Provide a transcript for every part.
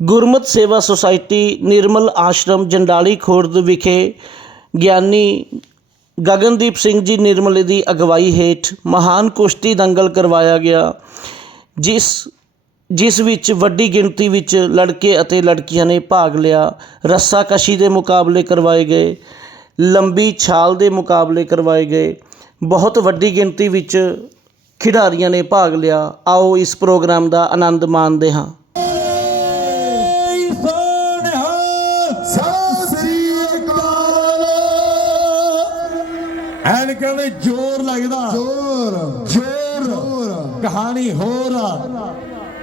ਗੁਰਮਤ ਸੇਵਾ ਸੁਸਾਇਟੀ ਨਿਰਮਲ ਆਸ਼ਰਮ ਜੰਡਾਲੀ ਖੁਰਦ ਵਿਖੇ ਗਿਆਨੀ ਗਗਨਦੀਪ ਸਿੰਘ ਜੀ ਨਿਰਮਲੇ ਦੀ ਅਗਵਾਈ ਹੇਠ ਮਹਾਨ ਕੁਸ਼ਤੀ ਦੰਗਲ ਕਰਵਾਇਆ ਗਿਆ, ਜਿਸ ਜਿਸ ਵਿੱਚ ਵੱਡੀ ਗਿਣਤੀ ਵਿੱਚ ਲੜਕੇ ਅਤੇ ਲੜਕੀਆਂ ਨੇ ਭਾਗ ਲਿਆ। ਰੱਸਾਕਸ਼ੀ ਦੇ ਮੁਕਾਬਲੇ ਕਰਵਾਏ ਗਏ, ਲੰਬੀ ਛਾਲ ਦੇ ਮੁਕਾਬਲੇ ਕਰਵਾਏ ਗਏ। ਬਹੁਤ ਵੱਡੀ ਗਿਣਤੀ ਵਿੱਚ ਖਿਡਾਰੀਆਂ ਨੇ ਭਾਗ ਲਿਆ। ਆਓ ਇਸ ਪ੍ਰੋਗਰਾਮ ਦਾ ਆਨੰਦ ਮਾਣਦੇ ਹਾਂ। ਐਨ ਕਹਿੰਦੇ ਜ਼ੋਰ ਲੱਗਦਾ। ਜ਼ੋਰ। ਜ਼ੋਰ। ਕਹਾਣੀ ਹੋਰ ਆ।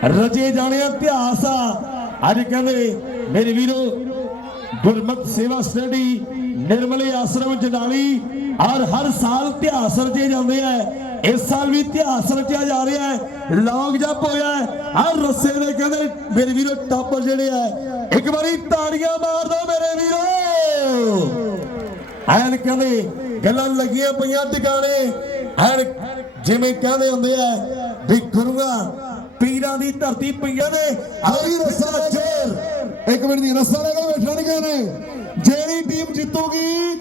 ਰਚੇ ਜਾਣੇ ਇਤਿਹਾਸ ਆ। ਅੱਜ ਕਹਿੰਦੇ ਮੇਰੇ ਵੀਰੋ ਗੁਰਮਤ ਸੇਵਾ ਸਟੱਡੀ ਨਿਰਮਲੇ ਆਸ਼ਰਮ ਜਨਾਲੀ ਔਰ ਹਰ ਸਾਲ ਇਤਿਹਾਸ ਰਚੇ ਜਾਂਦੇ ਆ। ਇਸ ਸਾਲ ਵੀ ਇਤਿਹਾਸ ਰਚਿਆ ਜਾ ਰਿਹਾ ਹੈ। ਲੌਂਗ ਜੱਪ ਹੋਇਆ ਹੈ। ਹਰ ਰਸੇ ਦੇ ਕਹਿੰਦੇ ਮੇਰੇ ਵੀਰੋ ਟੱਪ ਜਿਹੜੇ ਆ। ਇੱਕ ਵਾਰੀ ਤਾੜੀਆਂ ਮਾਰ ਦਿਓ ਮੇਰੇ ਵੀਰੋ। ਐਨ ਕਹਿੰਦੇ ਗੱਲਾਂ ਲੱਗੀਆਂ ਪਈਆਂ ਟਿਕਾਣੇ। ਐਨ ਜਿਵੇਂ ਕਹਿੰਦੇ ਹੁੰਦੇ ਆ ਵੀ ਗੁਰੂਆਂ ਪੀਰਾਂ ਦੀ ਧਰਤੀ ਪਈਆਂ ਨੇ। ਆਈ ਰਸਾ ਚੇਰ ਇੱਕ ਮਿੰਟ ਦੀ ਰਸਾ ਲੈ ਕੇ ਬੈਠਣਗੇ ਨੇ ਜਿਹੜੀ ਟੀਮ ਜਿੱਤੂਗੀ,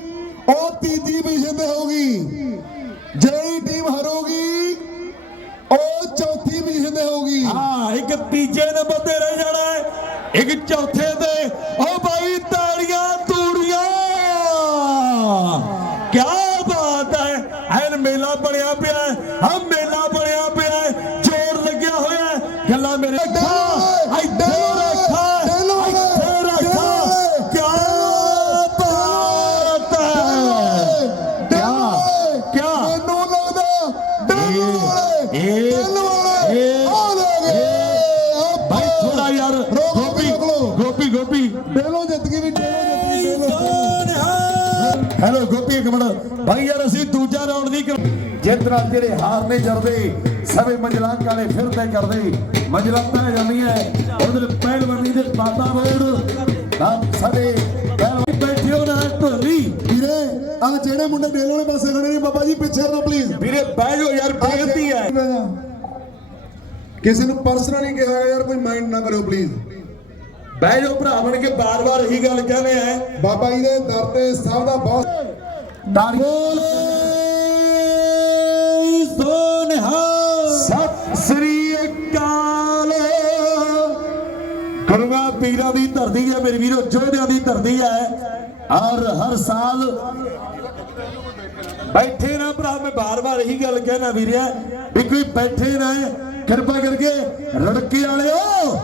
ਉਹ ਤੀਜੀ ਪੋਜੀਸ਼ਨ ਤੇ ਹੋਊਗੀ। ਜਿਹੜੀ ਟੀਮ ਹਾਰੂਗੀ, ਉਹ ਚੌਥੀ ਪੋਜੀਸ਼ਨ ਤੇ ਹੋਊਗੀ। ਹਾਂ, ਇੱਕ ਤੀਜੇ ਨੰਬਰ ਤੇ ਰਹਿ ਜਾਣਾ ਹੈ। ਇੱਕ ਚੌਥੇ ਇਹ- ਭਾਈ ਥੋੜਾ ਯਾਰ ਗੋਪੀ ਰੋਕ ਲਓ। ਗੋਪੀ ਗੋਪੀ। ਡੇਲੋ ਜਿੱਤ ਗਈ ਵੀ ਡੇਲੋ ਜਿੱਤ ਗਈ ਡੇਲੋ ਹੈਲੋ ਗੋਪੀ ਇੱਕ ਮਿੰਟ। ਭਾਈ ਯਾਰ ਅਸੀਂ ਦੂਜਾ ਰਾਉਂਡ ਨਹੀਂ ਕਰ ਜਿੱਤ ਨਾਲ ਜਿਹੜੇ ਹਾਰ ਨੇ ਜਰਦੇ ਸਭੇ ਮੰਜਲਾਂ ਕਾਲੇ ਫਿਰਦੇ ਕਰਦੇ। ਮੰਜਲਾਂ ਪੈ ਜਾਂਦੀਆਂ ਉਧਰ ਪਹਿਲਵਾਨੀ ਦੇ ਪਾਤਾ ਰੋਡ ਤਾਂ ਸਾਡੇ ਆ ਜਿਹੜੇ ਮੁੰਡੇ ਡੇਲੋ ਵਾਲੇ ਪਾਸੇ ਖੜੇ ਨੇ ਬਾਬਾ ਜੀ ਪਿੱਛੇ ਰਹੋ ਪਲੀਜ਼ ਵੀਰੇ ਬਹਿ ਜਾਓ ਯਾਰ ਬੇਨਤੀ ਹੈ। ਕਿਸੇ ਨੂੰ ਪਰਸਨਲੀ ਕਿਹਾ ਗਿਆ ਯਾਰ ਕੋਈ ਮਾਈਂਡ ਨਾ ਕਰਿਓ ਪਲੀਜ਼ ਬਹਿ ਜਾਓ ਭਰਾ ਬਣ ਕੇ ਬਾਰ-ਬਾਰ ਇਹੀ ਗੱਲ ਕਹਿੰਦੇ ਆ। ਬਾਬਾ ਜੀ ਦੇ ਦਰ ਤੇ ਸਭ ਦਾ ਬਹੁਤ ਸਤਿ ਸ੍ਰੀ ਅਕਾਲ। ਗੁਰੂਆਂ ਪੀਰਾਂ ਦੀ ਧਰਤੀ ਹੈ ਮੇਰੇ ਵੀਰੋ ਜੋਧਿਆਂ ਦੀ ਧਰਤੀ ਹੈ। ਔਰ ਹਰ ਸਾਲ ਬੈਠੇ ਨਾ ਭਰਾ ਮੈਂ ਬਾਰ-ਬਾਰ ਇਹੀ ਗੱਲ ਕਹਿਣਾ ਵੀਰਿਆ ਵੀ ਕੋਈ ਬੈਠੇ ਨਾ ਕਿਰਪਾ ਕਰਕੇ ਰੜਕੇ ਵਾਲਿਓ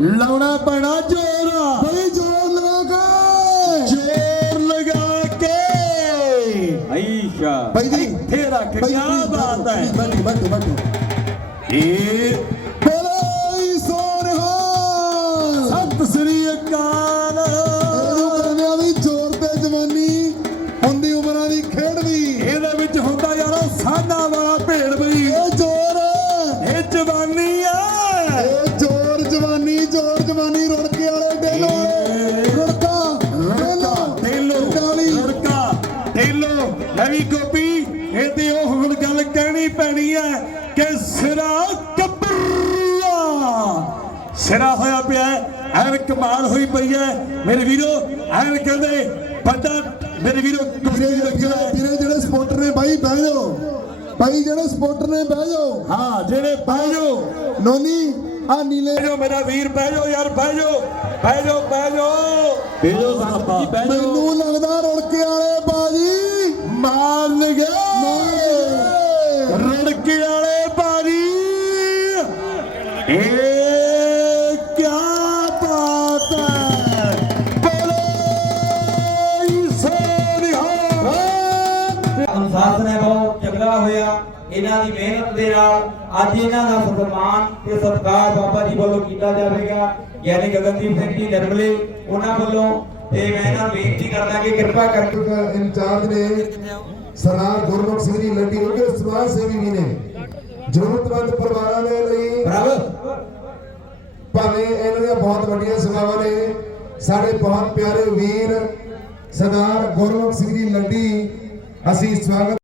ਲਾਉਣਾ ਪੈਣਾ ਜ਼ੋਰ ਬਈ ਜੋਰ ਲਗਾ ਕੇ ਜ਼ੋਰ ਲਗਾ ਕੇ ਆਈਸ਼ਾ ਬਾਈ ਜੀ ਇੱਥੇ ਰੱਖ ਬਾਈ ਕੀ ਜੀ, ਬਾਤ ਦੀ ਖੇਡ ਵੀ। ਇਹਦੇ ਵਿੱਚ ਹੁੰਦਾ ਯਾਰੋ ਸਾਨਾ ਵਾਲਾ ਭੇੜ ਬਈ। ਇਹ ਜ਼ੋਰ। ਇਹ ਜਵਾਨੀ ਆ। ਇਹ ਜ਼ੋਰ ਜਵਾਨੀ ਜ਼ੋਰ ਜਵਾਨੀ ਰੁੜਕੇ ਵਾਲੇ ਡੇਲੋ ਰੁੜਕਾ ਡੇਲੋ ਡਾਲੀ ਲੜਕਾ ਤੇਲੋ ਨਵੀਂ ਗੋਪੀ ਇਹਦੀ ਉਹ ਹੁਣ ਗੱਲ ਕਹਿਣੀ ਪੈਣੀ ਹੈ ਕਿ ਸਿਰਾ ਕੱਬਰਿਆ ਸਿਰਾ ਹੋਇਆ ਪਿਆ ਐਨ ਕਮਾਲ ਹੋਈ ਪਈ ਹੈ ਮੇਰੇ ਵੀਰੋ ਐਨ ਕਹਿੰਦੇ ਵੱਡਾ ਮੇਰੇ ਵੀਰੋ ਹੈ। ਵੀਰੇ ਜਿਹੜੇ ਸਪੋਰਟਰ ਨੇ ਬਾਈ ਬਹਿ ਜਾਓ। ਬਾਈ ਜਿਹੜੇ ਸਪੋਰਟਰ ਨੇ ਬਹਿ ਜਾਓ। ਹਾਂ ਜਿਹੜੇ ਬਹਿ ਜਾਓ। ਨੋਨੀ ਆ ਨੀਲੇ ਜਾਓ ਮੇਰਾ ਵੀਰ ਬਹਿ ਜਾਓ ਯਾਰ ਬਹਿ ਜਾਓ। ਬਹਿ ਜਾਓ ਬਹਿ ਜਾਓ। ਬਹਿ ਜਾਓ ਬਾਬਾ ਬਹਿ ਮੈਨੂੰ ਲੱਗਦਾ ਰੁੜਕੇ ਵਾਲੇ ਬਾਜੀ ਇਹਨਾਂ ਦੀ ਮਿਹਨਤ ਦੇ ਨਾਲ ਅੱਜ ਇਹਨਾਂ ਦਾ ਸਨਮਾਨ ਤੇ ਸਤਿਕਾਰ ਬਾਬਾ ਜੀ ਵੱਲੋਂ ਕੀਤਾ ਜਾਵੇਗਾ। ਯਾਨੀ ਗਗਨਦੀਪ ਸਿੰਘ ਜੀ ਨਰਮਲੇ ਉਹਨਾਂ ਵੱਲੋਂ ਤੇ ਮੈਂ ਇਹਨਾਂ ਬੇਨਤੀ ਕਰਦਾ ਕਿ ਕਿਰਪਾ ਕਰਕੇ ਇੰਚਾਰਜ ਨੇ ਸਰਦਾਰ ਗੁਰਮੁਖ ਸਿੰਘ ਜੀ ਲੱਡੀ ਉਹ ਕਿ ਸਮਾਜ ਸੇਵੀ ਵੀ ਨੇ। ਜ਼ਰੂਰਤਮੰਦ ਪਰਿਵਾਰਾਂ ਦੇ ਲਈ ਭਾਵੇਂ ਇਹਨਾਂ ਦੀਆਂ ਬਹੁਤ ਵੱਡੀਆਂ ਸੇਵਾਵਾਂ ਨੇ ਸਾਡੇ ਬਹੁਤ ਪਿਆਰੇ ਵੀਰ ਸਰਦਾਰ ਗੁਰਮੁਖ ਸਿੰਘ ਜੀ ਲੱਡੀ ਅਸੀਂ ਸਵਾਗਤ